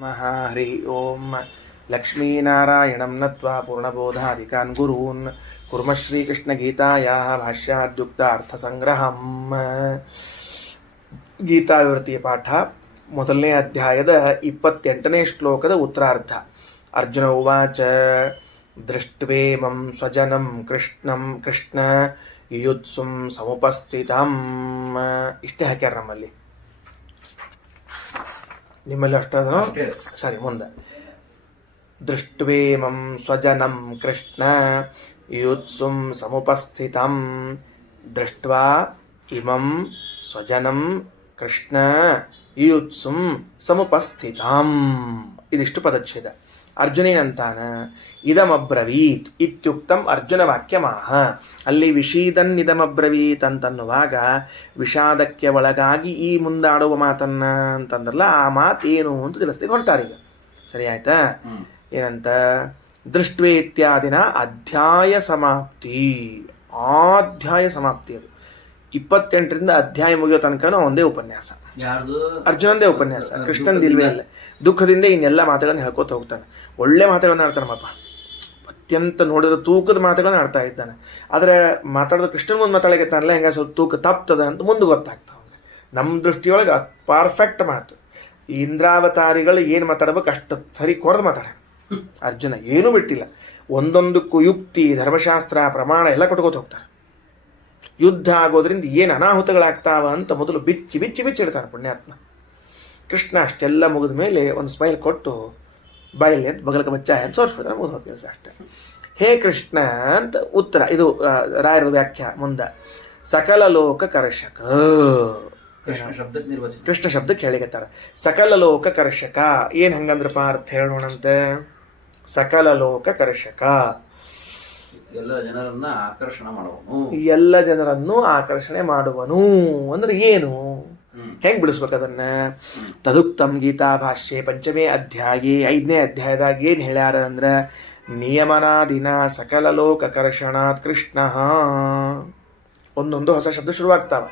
ಹರಿ ಓಂ ಲಕ್ಷ್ಮೀನಾರಾಯಣಂ ನತ್ವಾ ಪೂರ್ಣಬೋಧಾಧಿಕಾನ್ ಗುರೂನ್ ಕುರ್ಮ ಶ್ರೀಕೃಷ್ಣಗೀತಾಯಾಃ ಭಾಷ್ಯಾದ್ಯುಕ್ತಾರ್ಥಸಂಗ್ರಹಂ. ಗೀತಾವಿವೃತ್ತಿಯ ಪಾಠ ಮೊದಲನೇ ಅಧ್ಯಾಯದ 28ನೇ ಶ್ಲೋಕದ ಉತ್ತರಾರ್ಧ. ಅರ್ಜುನ ಉವಾಚ ದೃಷ್ಟ್ವೇಮಂ ಸ್ವಜನಂ ಕೃಷ್ಣ ಯುಯುತ್ಸುಂ ಸಮುಪಸ್ಥಿತಂ. ಇಷ್ಟೇ ಹಾಕ್ಯಾರ ನಮ್ಮಲ್ಲಿ, ನಿಮ್ಮಲ್ಲಿ ಅಷ್ಟೇನೋ? ಸರಿ, ಮುಂದೆ ದೃಷ್ಟ್ವೇಮಂ ಸ್ವಜನಂ ಕೃಷ್ಣ ಯುಯುತ್ಸುಂ ಸಮುಪಸ್ಥಿತಂ. ದೃಷ್ಟ್ವಾ ಇಮಂ ಸ್ವಜನಂ ಕೃಷ್ಣ ಯುಯುತ್ಸುಂ ಸಮುಪಸ್ಥಿತಂ. ಇದಿಷ್ಟು ಪದಚ್ಛೇದ. ಅರ್ಜುನೇನಂತಾನ ಇದಮಬ್ರವೀತ್ ಇತ್ಯುಕ್ತಂ ಅರ್ಜುನ ವಾಕ್ಯಮಾಹ. ಅಲ್ಲಿ ವಿಷೀದನ್ ಇದಮಬ್ರವೀತ್ ಅಂತನ್ನುವಾಗ ವಿಷಾದಕ್ಕೆ ಒಳಗಾಗಿ ಈ ಮುಂದಾಡುವ ಮಾತನ್ನ ಅಂತಂದ್ರಲ್ಲ, ಆ ಮಾತೇನು ಅಂತ ತಿಳಿಸ್ಲಿಕ್ಕೆ ಹೊರಟಾರೀಗ. ಸರಿ ಆಯ್ತಾ? ಏನಂತ? ದೃಷ್ಟ್ವೇ ಇತ್ಯಾದಿನ ಅಧ್ಯಾಯ ಸಮಾಪ್ತಿ. ಅಧ್ಯಾಯ ಸಮಾಪ್ತಿ ಅದು 28ರಿಂದ ಅಧ್ಯಾಯ ಮುಗಿಯೋ ತನಕನೂ ಒಂದೇ ಉಪನ್ಯಾಸ, ಅರ್ಜುನಂದೇ ಉಪನ್ಯಾಸ. ಕೃಷ್ಣನ್ ದಿಲ್ವೇ ಅಲ್ಲ, ದುಃಖದಿಂದ ಇನ್ನೆಲ್ಲ ಮಾತುಗಳನ್ನು ಹೇಳ್ಕೊತ ಹೋಗ್ತಾನೆ. ಒಳ್ಳೆ ಮಾತುಗಳನ್ನ ಆಡ್ತಾನಪ್ಪ, ಅತ್ಯಂತ ನೋಡಿದ್ರೆ ತೂಕದ ಮಾತುಗಳನ್ನ ಆಡ್ತಾ ಇದ್ದಾನೆ. ಆದರೆ ಮಾತಾಡೋದು ಕೃಷ್ಣನ್ ಮುಂದೆ ಮಾತಾಡಲಿಕ್ಕೆತ್ತಾನಲ್ಲ, ಹೆಂಗ ಸ್ವಲ್ಪ ತೂಕ ತಪ್ತದ ಅಂತ ಮುಂದೆ ಗೊತ್ತಾಗ್ತಾ ಹೋಗಿ. ನಮ್ಮ ದೃಷ್ಟಿಯೊಳಗೆ ಪರ್ಫೆಕ್ಟ್ ಮಾತು. ಈ ಇಂದ್ರಾವತಾರಿಗಳು ಏನು ಮಾತಾಡ್ಬೇಕು ಅಷ್ಟು ಸರಿ ಕೊರದು ಮಾತಾಡ. ಅರ್ಜುನ ಏನೂ ಬಿಟ್ಟಿಲ್ಲ, ಒಂದೊಂದಕ್ಕೂ ಯುಕ್ತಿ, ಧರ್ಮಶಾಸ್ತ್ರ, ಪ್ರಮಾಣ ಎಲ್ಲ ಕೊಟ್ಕೋತ ಹೋಗ್ತಾರೆ. ಯುದ್ಧ ಆಗೋದ್ರಿಂದ ಏನು ಅನಾಹುತಗಳಾಗ್ತಾವ ಅಂತ ಮೊದಲು ಬಿಚ್ಚಿ ಬಿಚ್ಚಿ ಬಿಚ್ಚಿ ಇಡ್ತಾನೆ ಪುಣ್ಯಾತ್ಮ. ಕೃಷ್ಣ ಅಷ್ಟೆಲ್ಲ ಮುಗಿದ ಮೇಲೆ ಒಂದು ಸ್ಮೈಲ್ ಕೊಟ್ಟು ಬಾಯಲ್ಲಿ ಅಂತ ಬಗಲಕ ಬಚ್ಚ ಅಂತ ತೋರಿಸ್ಬಿಡ್ತಾನೆ, ಮುಗಿದು ಹೋಗ್ತೀವಿ ಅಷ್ಟೇ. ಹೇ ಕೃಷ್ಣ ಅಂತ ಉತ್ತರ. ಇದು ರಾಯರ ವ್ಯಾಖ್ಯಾ. ಮುಂದೆ ಸಕಲ ಲೋಕ ಕರ್ಷಕ. ಕೃಷ್ಣ ಶಬ್ದಕ್ಕೆ ಹೇಳಿಕತ್ತಾರ. ಸಕಲ ಲೋಕ ಕರ್ಷಕ ಏನ್ ಹಂಗಂದ್ರಪ್ಪ ಅರ್ಥ ಹೇಳೋಣಂತೆ. ಸಕಲ ಲೋಕ ಕರ್ಷಕ, ಎಲ್ಲ ಜನರನ್ನ ಆಕರ್ಷಣೆ ಮಾಡುವನು ಅಂದ್ರೆ ಏನು? ಹೆಂಗ್ ಬಿಡಿಸ್ಬೇಕು ಅದನ್ನ? ತದುಕ್ತಂ ಗೀತಾ ಭಾಷ್ಯೆ ಪಂಚಮೇ ಅಧ್ಯಾಯೇ 5ನೇ ಅಧ್ಯಾಯದಾಗ ಏನ್ ಹೇಳ್ಯಾರ ಅಂದ್ರ, ನಿಯಮನಾದಿನ ಸಕಲ ಲೋಕ ಕರ್ಷಣಾತ್ ಕೃಷ್ಣ. ಒಂದೊಂದು ಹೊಸ ಶಬ್ದ ಶುರುವಾಗ್ತಾವ.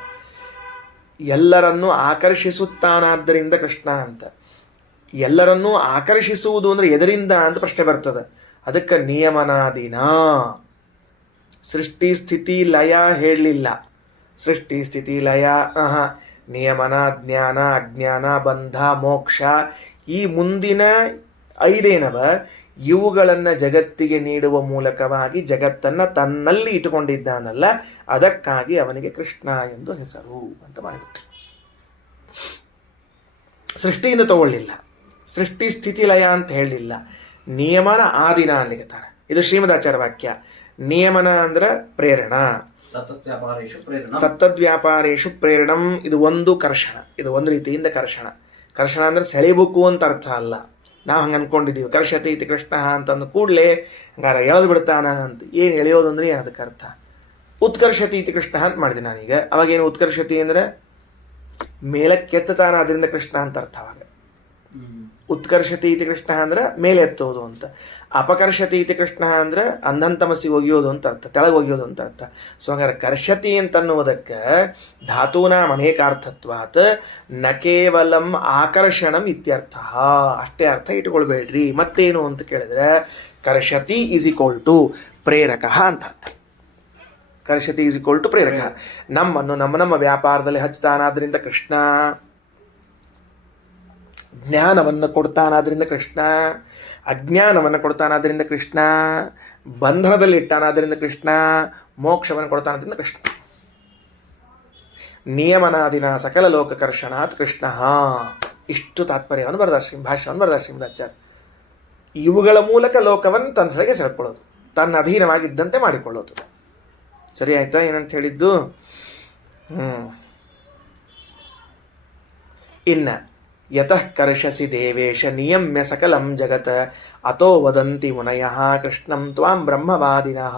ಎಲ್ಲರನ್ನೂ ಆಕರ್ಷಿಸುತ್ತಾನಾದ್ದರಿಂದ ಕೃಷ್ಣ ಅಂತ. ಎಲ್ಲರನ್ನೂ ಆಕರ್ಷಿಸುವುದು ಅಂದ್ರೆ ಎದರಿಂದ ಅಂತ ಪ್ರಶ್ನೆ ಬರ್ತದೆ. ಅದಕ್ಕೆ ನಿಯಮನಾದಿನ. ಸೃಷ್ಟಿ ಸ್ಥಿತಿ ಲಯ ಹೇಳಲಿಲ್ಲ. ಸೃಷ್ಟಿ ಸ್ಥಿತಿ ಲಯ ನಿಯಮನ, ಜ್ಞಾನ, ಅಜ್ಞಾನ, ಬಂಧ, ಮೋಕ್ಷ, ಈ ಮುಂದಿನ 5 ಇವುಗಳನ್ನು ಜಗತ್ತಿಗೆ ನೀಡುವ ಮೂಲಕವಾಗಿ ಜಗತ್ತನ್ನ ತನ್ನಲ್ಲಿ ಇಟ್ಟುಕೊಂಡಿದ್ದಾನಲ್ಲ, ಅದಕ್ಕಾಗಿ ಅವನಿಗೆ ಕೃಷ್ಣ ಎಂದು ಹೆಸರು ಅಂತ ಮಾಡಿಬಿಟ್ರು. ಸೃಷ್ಟಿಯಿಂದ ತಗೊಳ್ಳಿಲ್ಲ, ಸೃಷ್ಟಿ ಸ್ಥಿತಿ ಲಯ ಅಂತ ಹೇಳಲಿಲ್ಲ, ನಿಯಮನ ಆದಿನ ಅನ್ಲಿಕತ್ತಾರ. ಇದು ಶ್ರೀಮದಾಚಾರ್ಯ ವಾಕ್ಯ. ನಿಯಮನ ಅಂದ್ರ ಪ್ರೇರಣ, ತತ್ತದ್ವ್ಯಾಪಾರೇಶು ಪ್ರೇರಣಂ. ಇದು ಒಂದು ಕರ್ಷಣ, ಇದು ಒಂದು ರೀತಿಯಿಂದ ಕರ್ಷಣ. ಕರ್ಷಣ ಅಂದ್ರೆ ಸೆಳೆಬೇಕು ಅಂತ ಅರ್ಥ ಅಲ್ಲ. ನಾವು ಹಂಗೆ ಅನ್ಕೊಂಡಿದ್ದೀವಿ, ಕರ್ಷತೆ ಇತಿ ಕೃಷ್ಣ ಅಂತಂದು ಕೂಡಲೇ ಹಂಗಾರ ಎಳೆದು ಬಿಡ್ತಾನ ಅಂತ. ಏನು ಎಳೆಯೋದು ಅಂದ್ರೆ ಏನು ಅದಕ್ಕೆ ಅರ್ಥ? ಉತ್ಕರ್ಷತೆ ಇತಿ ಕೃಷ್ಣ ಅಂತ ಮಾಡಿದೆ ನಾನೀಗ. ಅವಾಗೇನು ಉತ್ಕರ್ಷತೆ ಅಂದ್ರೆ ಮೇಲಕ್ಕೆತ್ತಾನ, ಅದರಿಂದ ಕೃಷ್ಣ ಅಂತ ಅರ್ಥ. ಅವಾಗ ಉತ್ಕರ್ಷತೆ ಇತಿ ಕೃಷ್ಣ ಅಂದ್ರೆ ಮೇಲೆ ಎತ್ತೋದು ಅಂತ. ಅಪಕರ್ಷತೆ ಇತಿ ಕೃಷ್ಣ ಅಂದ್ರೆ ಅಂಧಂತಮಸ್ಸಿಗೆ ಒಗೆಯೋದು ಅಂತ ಅರ್ಥ, ತೆಳಗೆ ಒಗೆಯೋದು ಅಂತ ಅರ್ಥ. ಸೊ ಹಂಗಾರೆ ಕರ್ಷತಿ ಅಂತನ್ನುವುದಕ್ಕೆ ಧಾತೂನಾಂ ಅನೇಕಾರ್ಥತ್ವಾತ್ ನ ಕೇವಲಂ ಆಕರ್ಷಣಂ ಇತ್ಯರ್ಥ. ಅಷ್ಟೇ ಅರ್ಥ ಇಟ್ಕೊಳ್ಬೇಡ್ರಿ. ಮತ್ತೇನು ಅಂತ ಕೇಳಿದ್ರೆ, ಕರ್ಷತಿ ಈಸ್ ಈಕ್ವಲ್ ಟು ಪ್ರೇರಕ ಅಂತ ಅರ್ಥ. ಕರ್ಷತಿ ಈಸ್ ಈಕ್ವಲ್ ಟು ಪ್ರೇರಕ. ನಮ್ಮನ್ನು ನಮ್ಮ ವ್ಯಾಪಾರದಲ್ಲಿ ಹಚ್ತಾನಾದ್ರಿಂದ ಕೃಷ್ಣ. ಜ್ಞಾನವನ್ನು ಕೊಡ್ತಾನಾದ್ರಿಂದ ಕೃಷ್ಣ. ಅಜ್ಞಾನವನ್ನು ಕೊಡ್ತಾನಾದ್ರಿಂದ ಕೃಷ್ಣ. ಬಂಧನದಲ್ಲಿ ಇಟ್ಟಾನಾದ್ರಿಂದ ಕೃಷ್ಣ. ಮೋಕ್ಷವನ್ನು ಕೊಡ್ತಾನಾದ್ರಿಂದ ಕೃಷ್ಣ. ನಿಯಮನಾದಿನ ಸಕಲ ಲೋಕ ಕರ್ಷಣಾತ್ ಕೃಷ್ಣ. ಇಷ್ಟು ತಾತ್ಪರ್ಯವನ್ನು ಬರೆದ ಭಾಷ್ಯವನ್ನು ಬರೆದ ಶ್ರೀಮದಾಚಾರ್ಯ. ಇವುಗಳ ಮೂಲಕ ಲೋಕವನ್ನು ತನ್ನ ಸೆಳೆಗೆ ಸೆಳ್ಕೊಳ್ಳೋದು, ತನ್ನ ಅಧೀನವಾಗಿದ್ದಂತೆ ಮಾಡಿಕೊಳ್ಳೋದು. ಸರಿ ಆಯ್ತಾ ಏನಂತ ಹೇಳಿದ್ದು? ಇನ್ನ ಯತಃ ಕರ್ಷಸಿ ದೇವೇಶ ನಿಯಮ್ಯ ಸಕಲಂ ಜಗತ್ ಅತೋ ವದಂತಿ ಮುನಯಃ ಕೃಷ್ಣಂ ತ್ವಾಂ ಬ್ರಹ್ಮವಾದಿನಃ.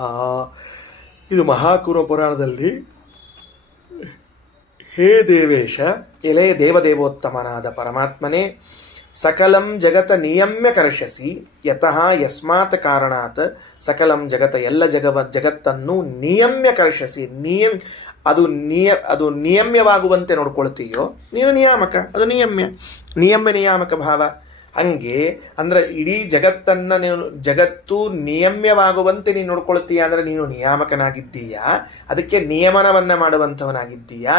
ಇದು ಮಹಾಕೂರ್ಮ ಪುರಾಣದಲ್ಲಿ, ಹೇ ದೇವೇಶ, ಎಲೆ ದೇವದೇವೋತ್ತಮನಾದ ಪರಮಾತ್ಮನೇ, ಸಕಲಂ ಜಗತ ನಿಯಮ್ಯ ಕರ್ಷಸಿ. ಯತಃ ಯಸ್ಮಾತ್ ಕಾರಣಾತ್ ಸಕಲಂ ಜಗತ, ಎಲ್ಲ ಜಗತ್ತನ್ನು ನಿಯಮ್ಯ ಕರ್ಷಸಿ. ಅದು ನಿಯಮ್ಯವಾಗುವಂತೆ ನೋಡ್ಕೊಳ್ತೀಯೋ ನೀನು ನಿಯಾಮಕ. ಅದು ನಿಯಮ್ಯ ನಿಯಾಮಕ ಭಾವ. ಹಂಗೆ ಅಂದ್ರೆ ಇಡೀ ಜಗತ್ತನ್ನ ನೀನು ಜಗತ್ತು ನಿಯಮ್ಯವಾಗುವಂತೆ ನೀನು ನೋಡ್ಕೊಳ್ತೀಯ ಅಂದ್ರೆ ನೀನು ನಿಯಾಮಕನಾಗಿದ್ದೀಯಾ, ಅದಕ್ಕೆ ನಿಯಮನವನ್ನ ಮಾಡುವಂಥವನಾಗಿದ್ದೀಯಾ.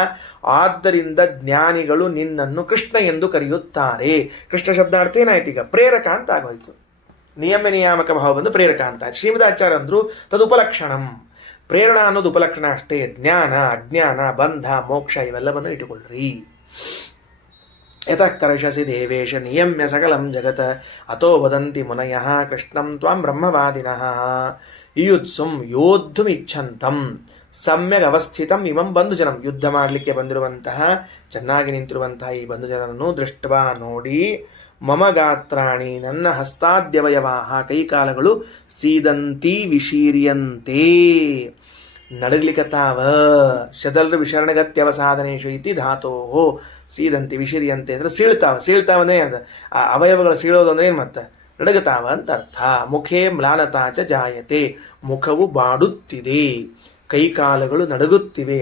ಆದ್ದರಿಂದ ಜ್ಞಾನಿಗಳು ನಿನ್ನನ್ನು ಕೃಷ್ಣ ಎಂದು ಕರೆಯುತ್ತಾರೆ. ಕೃಷ್ಣ ಶಬ್ದಾರ್ಥ ಏನಾಯ್ತು ಈಗ? ಪ್ರೇರಕ ಅಂತ ಆಗೋಯ್ತು. ನಿಯಮ ನಿಯಾಮಕ ಭಾವ ಬಂದು ಪ್ರೇರಕ ಅಂತ. ಶ್ರೀಮದಾಚಾರ್ಯ ಅಂದ್ರು ತದುಪಲಕ್ಷಣಂ. ಪ್ರೇರಣಾ ಅನ್ನೋದು ಉಪಲಕ್ಷಣ ಅಷ್ಟೇ. ಜ್ಞಾನ ಅಜ್ಞಾನ ಬಂಧ ಮೋಕ್ಷ ಇವೆಲ್ಲವನ್ನು ಇಟ್ಟುಕೊಳ್ಳ್ರಿ. ಯತಃ ಕರ್ಷಸಿ ದೇವೇಶ ನಿಯಮ್ಯ ಸಕಲಂ ಜಗತ್ ಅತೋ ವದಂತಿ ಮುನಯಃ ಕೃಷ್ಣಂ ತ್ವಾಂ ಬ್ರಹ್ಮವಾದಿನಃ ಯುಯುತ್ಸುಂ ಯೋದ್ಧುಮಿಚ್ಛಂತಂ ಸಮ್ಯಗ್ ಅವಸ್ಥಿತಂ ಇಮಂ ಬಂಧುಜನಂ. ಯುದ್ಧ ಮಾಡಲಿಕ್ಕೆ ಬಂದಿರುವಂತಹ, ಚೆನ್ನಾಗಿ ನಿಂತಿರುವಂತಹ ಈ ಬಂಧುಜನರನ್ನು ದೃಷ್ಟ್ವಾ ನೋಡಿ, ಮಮ ಗಾತ್ರಾಣಿ ನನ್ನ ಹಸ್ತಾದ್ಯವಯವಾಹ ಕೈಕಾಲಗಳು ಸೀದಂತಿ ವಿಶೀರ್ಯಂತೆ ನಡಗ್ಲಿಕತಾವ. ಶದಲ್ರ ವಿಶರಣಗತ್ಯವಸಾಧನೇಶು ಇತಿ ಧಾತೋ ಸೀದಂತಿ ವಿಶೀರ್ಯಂತೆ ಅಂದ್ರೆ ಸೀಳ್ತಾವನೇ ಅದ. ಆ ಅವಯವಗಳು ಸೀಳೋದು ಅಂದ್ರೆ ಏನ್ ಮತ್ತೆ ನಡಗತಾವ ಅಂತ ಅರ್ಥ. ಮುಖೇ ಮ್ಲಾನತಾ ಚ ಜಾಯತೆ, ಮುಖವು ಬಾಡುತ್ತಿದೆ, ಕೈಕಾಲಗಳು ನಡಗುತ್ತಿವೆ.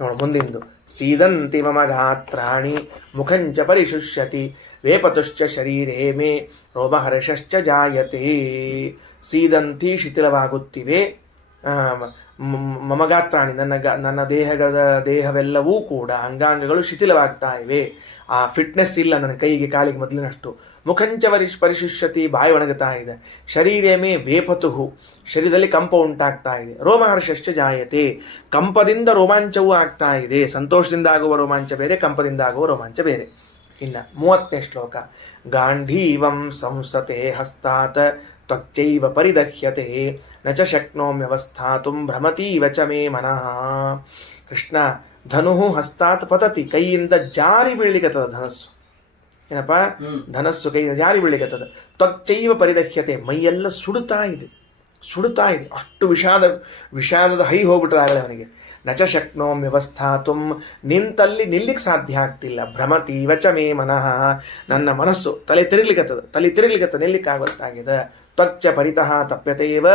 ನೋಡು ಮುಂದಿಂದು, ಸೀದಂತಿ ಮಮ ಗಾತ್ರಾಣಿ ಮುಖಂಚ ಪರಿಶುಷ್ಯತಿ ವೇಪತುಶ್ಚ ಶರೀರೇ ಮೇ ರೋಮಹರ್ಷಶ್ಚ ಜಾಯತೆ. ಸೀದಂತಿ ಶಿಥಿಲವಾಗುತ್ತಿವೆ, ಮಮಗಾತ್ರಾಣಿ ನನ್ನ ದೇಹವೆಲ್ಲವೂ ಕೂಡ ಅಂಗಾಂಗಗಳು ಶಿಥಿಲವಾಗ್ತಾ ಇವೆ. ಆ ಫಿಟ್ನೆಸ್ ಇಲ್ಲ ನನ್ನ ಕೈಗೆ ಕಾಲಿಗೆ ಮೊದಲಿನಷ್ಟು. ಮುಖಂಚ ಪರಿಶುಷ್ಯತಿ ಬಾಯಿ ಒಣಗುತ್ತಾ ಇದೆ. ಶರೀರೇಮೇ ವೇಪತುಹು ಶರೀರದಲ್ಲಿ ಕಂಪ ಉಂಟಾಗ್ತಾ ಇದೆ. ರೋಮಹರ್ಷಶ್ಚ ಜಾಯತೆ ಕಂಪದಿಂದ ರೋಮಾಂಚವೂ ಆಗ್ತಾ ಇದೆ. ಸಂತೋಷದಿಂದ ಆಗುವ ರೋಮಾಂಚ ಬೇರೆ, ಕಂಪದಿಂದ ಆಗುವ ರೋಮಾಂಚ ಬೇರೆ. ಇನ್ನ 30ನೇ ಶ್ಲೋಕ. ಗಾಂಧೀವಂ ಸಂಸತೆ ಹಸ್ತಾತ್ ತ್ವಚ್ಚೈವ ಪರಿದಹ್ಯತೆ ನ ಚ ಶಕ್ನೋಮ್ಯವಸ್ಥಾತುಂ ಭ್ರಮತೀವ ಚ ಮೇ ಮನಃ. ಕೃಷ್ಣ ಧನು ಹಸ್ತಾತ್ ಪತತಿ, ಕೈಯಿಂದ ಜಾರಿ ಬೀಳಿಕತ್ತದ ಧನಸ್ಸು. ಏನಪ್ಪ? ಧನಸ್ಸು ಕೈಯಿಂದ ಜಾರಿ ಬೀಳಿಕತ್ತದ. ತ್ವಚ್ಚೈವ ಪರಿದಹ್ಯತೆ, ಮೈಯೆಲ್ಲ ಸುಡುತ್ತಾ ಇದೆ. ಅಷ್ಟು ವಿಷಾದದ ಹೈ ಹೋಗ್ಬಿಟ್ರಾಗಲೇ ಅವನಿಗೆ. ನಚ ಶಕ್ನೋಂ ವ್ಯವಸ್ಥಾತುಂ, ನಿಂತಲ್ಲಿ ನಿಲ್ಲಿಕ್ಕೆ ಸಾಧ್ಯ ಆಗ್ತಿಲ್ಲ. ಭ್ರಮತೀವ ಚ ಮೇ ಮನಃ, ನನ್ನ ಮನಸ್ಸು ತಲೆ ತಿರುಗ್ಲಿಕತ್ತ ನಿಲ್ಲಿಕ್ಕಾಗುತ್ತಾಗಿದೆ. ತ್ವಚ್ಚ ಪರಿತಃ ತಪ್ಯತೇವ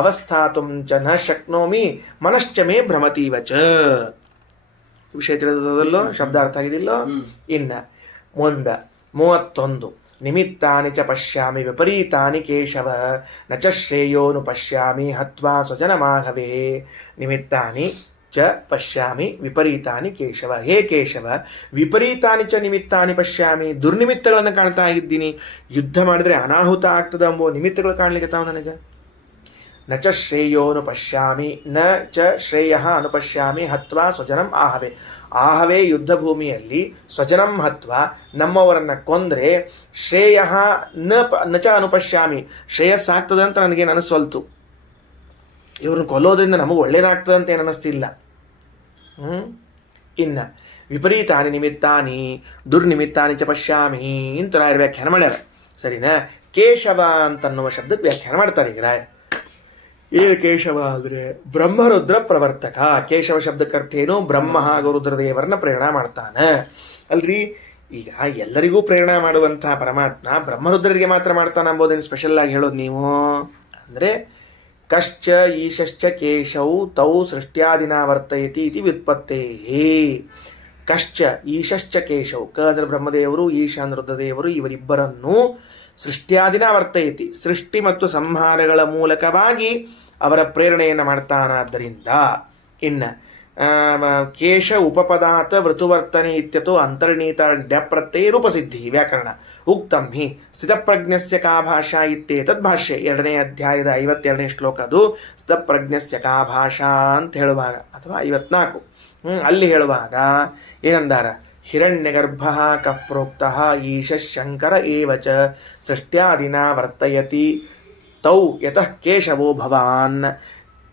ಅವಸ್ಥಾತುಂ ಚ ನ ಶಕ್ನೋಮಿ ಮನಶ್ಚ ಮೇ ಭ್ರಮತೀವ ಚ. ವಿಷಯ ತಿಳಿದಲ್ಲೋ? ಶಬ್ದ ಅರ್ಥ ಆಗಿದಿಲ್ಲೋ? ಇನ್ನ ಮುಂದ 31. ನಿಮಿತ್ತಾನಿ ಚ ಪಶ್ಯಾಮಿ ವಿಪರೀತಾನಿ ಕೇಶವ ನ ಚ ಶ್ರೇಯೋನು ಪಶ್ಯಾಮಿ ಹತ್ವಾ ಸ್ವಜನಮಾಘವೇ. ನಿಮಿತ್ತಾನಿ ಚ ಪಶ್ಯಾಮಿ ವಿಪರೀತಾನಿ ಕೇಶವ. ಹೇ ಕೇಶವ, ವಿಪರೀತಾನಿ ಚ ನಿಮಿತ್ತಾನಿ ಪಶ್ಯಾಮಿ, ದುರ್ನಿಮಿತ್ತಗಳನ್ನು ಕಾಣ್ತಾ ಇದ್ದೀನಿ. ಯುದ್ಧ ಮಾಡಿದ್ರೆ ಅನಾಹುತ ಆಗ್ತದ ಎಂಬೋ ನಿಮಿತ್ತಗಳು ಕಾಣ್ಲಿಕ್ಕೆ ತಾವು ನನಗೆ. ನ ಚ ಶ್ರೇಯೋನು ಪಶ್ಯಾಮಿ ನ ಚ ಶ್ರೇಯ ಅನುಪಶ್ಯಾಮಿ ಹತ್ವಾ ಸ್ವಜನಂ ಆಹವೇ ಯುದ್ಧ ಭೂಮಿಯಲ್ಲಿ ಸ್ವಜನಂ ಹತ್ವಾ ನಮ್ಮವರನ್ನ ಕೊಂದ್ರೆ ಶ್ರೇಯ ನ ಚ ಅನುಪಶ್ಯಾಮಿ, ಶ್ರೇಯಸ್ಸಾಗ್ತದೆ ಅಂತ ನನಗೇನು ಅನಿಸ್ವಲ್ತು. ಇವ್ರನ್ನ ಕೊಲ್ಲೋದ್ರಿಂದ ನಮಗೆ ಒಳ್ಳೇದಾಗ್ತದೆ ಅಂತ ಏನು ಅನ್ನಿಸ್ತಿಲ್ಲ. ಇನ್ನ ವಿಪರೀತಾನಿ ನಿಮಿತ್ತಾನಿ ದುರ್ನಿಮಿತ್ತಾನಿ ಚ ಪಶ್ಯಾಮಿ ಅಂತ ರಾಯರು ವ್ಯಾಖ್ಯಾನ ಮಾಡ್ಯಾರ. ಸರಿನಾ? ಕೇಶವ ಅಂತನ್ನುವ ಶಬ್ದಕ್ಕೆ ವ್ಯಾಖ್ಯಾನ ಮಾಡ್ತಾರೆ ಈಗ ರಾಯರು. ಏನು ಕೇಶವ ಅಂದ್ರೆ ಬ್ರಹ್ಮರುದ್ರ ಪ್ರವರ್ತಕ. ಕೇಶವ ಶಬ್ದಕ್ಕರ್ಥೇನು? ಬ್ರಹ್ಮ ಹಾಗೂ ರುದ್ರದೇವರನ್ನ ಪ್ರೇರಣಾ ಮಾಡ್ತಾನೆ ಅಲ್ರಿ. ಈಗ ಎಲ್ಲರಿಗೂ ಪ್ರೇರಣಾ ಮಾಡುವಂತಹ ಪರಮಾತ್ಮ ಬ್ರಹ್ಮರುದ್ರರಿಗೆ ಮಾತ್ರ ಮಾಡ್ತಾನೆ ಅಂಬೋದೇನು ಸ್ಪೆಷಲ್ ಆಗಿ ಹೇಳೋದು ನೀವು? ಅಂದ್ರೆ ಕಶ್ಚ ಈಶಶ್ಚ ಕೇಶೌ ತೌ ಸೃಷ್ಟ್ಯಾದಿನ ವರ್ತಯತಿ ಇತಿ ವ್ಯುತ್ಪತ್ತೇ. ಕಶ್ಚ ಈಶಶ್ಚ ಕೇಶೌ, ಕ ಅಂದ್ರೆ ಬ್ರಹ್ಮದೇವರು, ಈಶ ಅಂದ್ರೆ ರುದ್ರದೇವರು, ಇವರಿಬ್ಬರನ್ನು ಸೃಷ್ಟ್ಯಾದಿನ ವರ್ತಯತಿ, ಸೃಷ್ಟಿ ಮತ್ತು ಸಂಹಾರಗಳ ಮೂಲಕವಾಗಿ ಅವರ ಪ್ರೇರಣೆಯನ್ನು ಮಾಡ್ತಾನಾದ್ದರಿಂದ. ಇನ್ನ ಕೇಶ ಉಪಪದಾತ ವೃತುವರ್ತನೆ ಇತ್ಯತೋ ಅಂತರ್ಣೀತ ಡ್ಯಪ್ರತ್ಯಯ ರೂಪಸಿದ್ಧಿ ವ್ಯಾಕರಣ ಉಕ್ತಂ ಹಿ ಸ್ಥಿತಪ್ರಜ್ಞಸ್ಯ ಕಾ ಭಾಷಾ ಇತ್ಯೇತದ್ ಭಾಷ್ಯ 2ನೇ ಅಧ್ಯಾಯದ 52ನೇ ಶ್ಲೋಕ. ಅದು ಸ್ಥಿತಪ್ರಜ್ಞಸ್ಯ ಕಾ ಭಾಷಾ ಅಂತ ಹೇಳುವಾಗ, ಅಥವಾ 54 ಅಲ್ಲಿ ಹೇಳುವಾಗ ಏನಂದಾರ? ಹಿರಣ್ಯಗರ್ಭ ಕಪ್ರೋಕ್ತಃ ಈಶಶಂಕರ ಏವ ಚ ಸೃಷ್ಟ್ಯಾದಿನ ವರ್ತಯತಿ ತೌ ಯತಃ ಕೇಶವೋ ಭವಾನ್.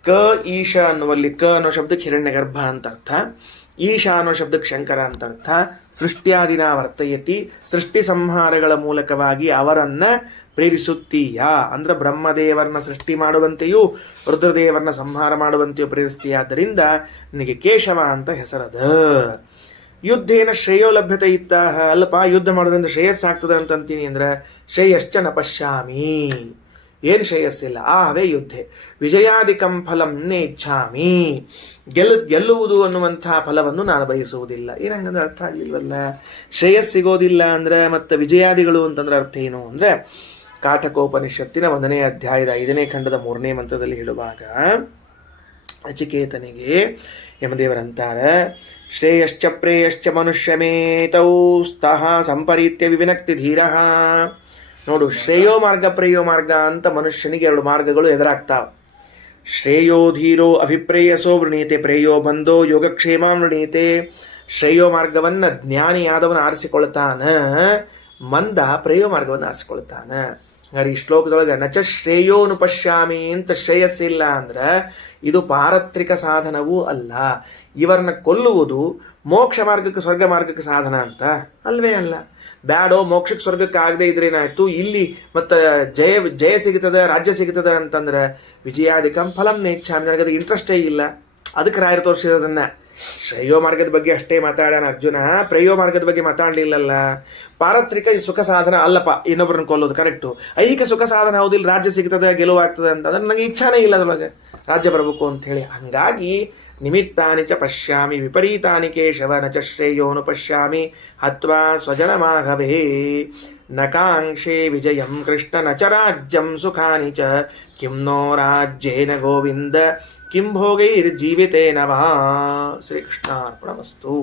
ಕ ಈಶ ಅನ್ನುವಲ್ಲಿ ಕ ಅನ್ನೋ ಶಬ್ದಕ್ಕೆ ಹಿರಣ್ಯಗರ್ಭ ಅಂತ ಅರ್ಥ, ಈಶ ಅನ್ನೋ ಶಬ್ದಕ್ಕೆ ಶಂಕರ ಅಂತ ಅರ್ಥ. ಸೃಷ್ಟ್ಯಾದಿನ ವರ್ತಯತಿ, ಸೃಷ್ಟಿ ಸಂಹಾರಗಳ ಮೂಲಕವಾಗಿ ಅವರನ್ನ ಪ್ರೇರಿಸುತ್ತೀಯಾ ಅಂದ್ರೆ ಬ್ರಹ್ಮದೇವರನ್ನ ಸೃಷ್ಟಿ ಮಾಡುವಂತೆಯೂ ರುದ್ರದೇವರನ್ನ ಸಂಹಾರ ಮಾಡುವಂತೆಯೂ ಪ್ರೇರಿಸ್ತೀಯಾದ್ದರಿಂದ ನಿನಗೆ ಕೇಶವ ಅಂತ ಹೆಸರದ. ಯುದ್ಧೇನ ಶ್ರೇಯೋ ಲಭ್ಯತೆ ಇತ್ತ, ಅಲ್ಲಪ್ಪ ಯುದ್ಧ ಮಾಡೋದ್ರಿಂದ ಶ್ರೇಯಸ್ಸಾಗ್ತದೆ ಅಂತಂತೀನಿ ಅಂದ್ರೆ ಶ್ರೇಯಶ್ಚ ನ ಪಶ್ಯಾಮಿ, ಏನು ಶ್ರೇಯಸ್ಸಿಲ್ಲ. ಆಹವೇ ಯುದ್ಧೆ ವಿಜಯಾದಿಕಂ ಫಲಂ ನೇಚ್ಛಾಮಿ, ಗೆಲ್ಲುವುದು ಅನ್ನುವಂತಹ ಫಲವನ್ನು ನಾನು ಬಯಸುವುದಿಲ್ಲ. ಏನಂಗಂದ್ರೆ ಅರ್ಥ ಆಗ್ಲಿಲ್ವಲ್ಲ. ಶ್ರೇಯಸ್ ಸಿಗೋದಿಲ್ಲ ಅಂದ್ರೆ ಮತ್ತೆ ವಿಜಯಾದಿಗಳು ಅಂತಂದ್ರೆ ಅರ್ಥ ಏನು ಅಂದ್ರೆ, ಕಾಠಕೋಪನಿಷತ್ತಿನ 1ನೇ ಅಧ್ಯಾಯದ 5ನೇ ಖಂಡದ 3ನೇ ಮಂತ್ರದಲ್ಲಿ ಹೇಳುವಾಗ ನಚಿಕೇತನಿಗೆ ಯಮದೇವರಂತಾರೆ, ಶ್ರೇಯಶ್ಚ ಪ್ರೇಯಶ್ಚ ಮನುಷ್ಯಮೇತೌ ಸ್ತಃ ಸಂಪರೀತ್ಯ ವಿವಿನಕ್ತಿ ಧೀರಃ. ನೋಡು, ಶ್ರೇಯೋ ಮಾರ್ಗ ಪ್ರೇಯೋ ಮಾರ್ಗ ಅಂತ ಮನುಷ್ಯನಿಗೆ 2 ಮಾರ್ಗಗಳು ಎದುರಾಗ್ತಾವ. ಶ್ರೇಯೋ ಧೀರೋ ಅಭಿಪ್ರೇಯಸೋ ವೃಣೀತೆ, ಪ್ರೇಯೋ ಬಂಧೋ ಯೋಗಕ್ಷೇಮ ವೃಣೀತೆ. ಶ್ರೇಯೋ ಮಾರ್ಗವನ್ನ ಜ್ಞಾನಿಯಾದವನ ಆರಿಸಿಕೊಳ್ತಾನ, ಮಂದ ಪ್ರೇಯೋ ಮಾರ್ಗವನ್ನು ಆರಿಸಿಕೊಳ್ತಾನ. ಹಾಗಾದ್ರೆ ಈ ಶ್ಲೋಕದೊಳಗೆ ನಚ ಶ್ರೇಯೋನು ಪಶ್ಯಾಮಿ ಅಂತ ಶ್ರೇಯಸ್ಸಿಲ್ಲ ಅಂದ್ರೆ ಇದು ಪಾರತ್ರಿಕ ಸಾಧನವೂ ಅಲ್ಲ. ಇವರನ್ನ ಕೊಲ್ಲುವುದು ಮೋಕ್ಷ ಮಾರ್ಗಕ್ಕೆ ಸ್ವರ್ಗ ಮಾರ್ಗಕ್ಕೆ ಸಾಧನ ಅಂತ ಅಲ್ವೇ ಅಲ್ಲ. ಬ್ಯಾಡೋ ಮೋಕ್ಷಕ್ಕೆ ಸ್ವರ್ಗಕ್ಕೆ ಆಗದೆ ಇದ್ರೇನಾಯ್ತು, ಇಲ್ಲಿ ಮತ್ತೆ ಜಯ ಸಿಗುತ್ತದೆ, ರಾಜ್ಯ ಸಿಗುತ್ತದೆ ಅಂತಂದ್ರೆ ವಿಜಯಾದಿಕಂ ಫಲಂ ನೇಚ್ಛಾಮಿ, ನನಗದು ಇಂಟ್ರೆಸ್ಟೇ ಇಲ್ಲ. ಅದಕ್ಕೆ ರಾಯರು ತೋರಿಸಿರೋದನ್ನ ಶ್ರೇಯೋ ಮಾರ್ಗದ ಬಗ್ಗೆ ಅಷ್ಟೇ ಮಾತಾಡೋಣ ಅರ್ಜುನ, ಪ್ರೇಯೋ ಮಾರ್ಗದ ಬಗ್ಗೆ ಮಾತಾಡ್ಲಿಲ್ಲಲ್ಲ. ಪಾರತ್ರಿಕ ಸುಖ ಸಾಧನ ಅಲ್ಲಪ್ಪ ಇನ್ನೊಬ್ಬರನ್ನ ಕೊಲ್ಲೋದು ಕರೆಕ್ಟು. ಐಹಿಕ ಸುಖ ಸಾಧನ ಹೌದಿಲ್ಲ, ರಾಜ್ಯ ಸಿಗ್ತದೆ ಗೆಲುವಾಗ್ತದೆ ಅಂತಂದ್ರೆ ನನಗೆ ಇಚ್ಛಾನೇ ಇಲ್ಲ ಅದ್ರೊಳಗೆ ರಾಜ್ಯ ಬರಬೇಕು ಅಂತ ಹೇಳಿ. ಹಂಗಾಗಿ ನಿಮಿತ್ತಾನಿ ಚ ಪಶ್ಯಾಮಿ ವಿಪರೀತಾನಿ ಕೇಶವ ನ ಚ ಶ್ರೇಯೋನು ಪಶ್ಯಾಮಿ ಹತ್ವಾ ಸ್ವಜನಮಾಘವೇ. ನ ಕಾಂಕ್ಷೆ ವಿಜಯಂ ಕೃಷ್ಣ ನ ಚ ರಾಜ್ಯಂ ಸುಖಾನಿ ಚ, ಕಿಂ ನೋ ರಾಜ್ಯೇನ ಗೋವಿಂದ ಕಿಂ ಭೋಗೈರ್ಜೀವಿತೇನ ವಾ. ಶ್ರೀಕೃಷ್ಣಾರ್ಪಣಮಸ್ತು.